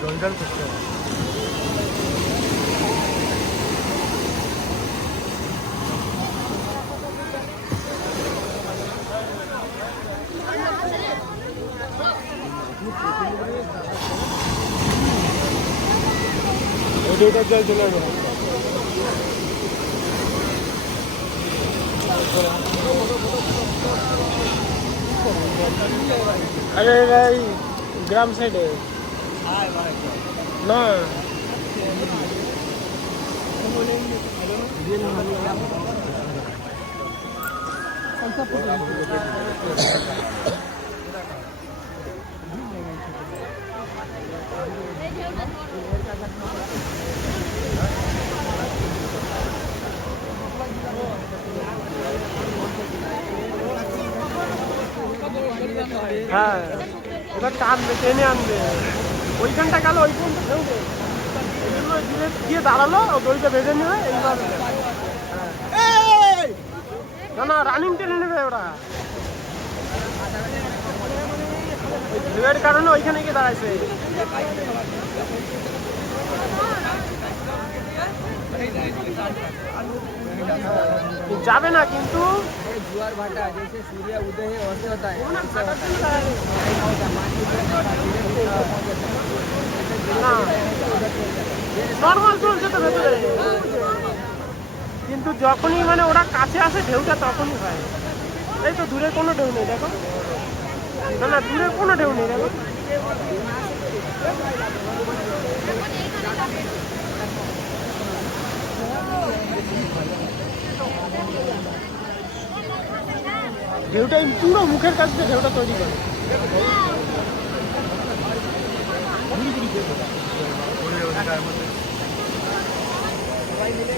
জঞ্জাল করতে হবে। ওইটার জল চলে আসবে। अरे भाई ग्राम साइड है ना হ্যাঁ এবার টানবে টেনে আনবে ওইখানটা গেল ওই পর্যন্ত ঢেউবে এই জন্য দূরে গিয়ে দাঁড়ালো দড়িটা বেঁধে নেবে এইভাবে না না রানিং টেনে নেবে ওরা ঢেউয়ের কারণে ওইখানে গিয়ে দাঁড়াইছে যাবে না কিন্তু जुआर भाटा जैसे सूर्य उदय है और होता है নরমাল চলছে তো ভেতরে কিন্তু যখনই মানে ওরা কাছে আসে ঢেউটা তখনই হয় এই তো দূরে কোনো ঢেউ নেই দেখো না না দূরে কোনো ঢেউ নেই দেখো ঢেউটা পুরো মুখের কাছে ঢেউটা তৈরি করে সবাই মিলে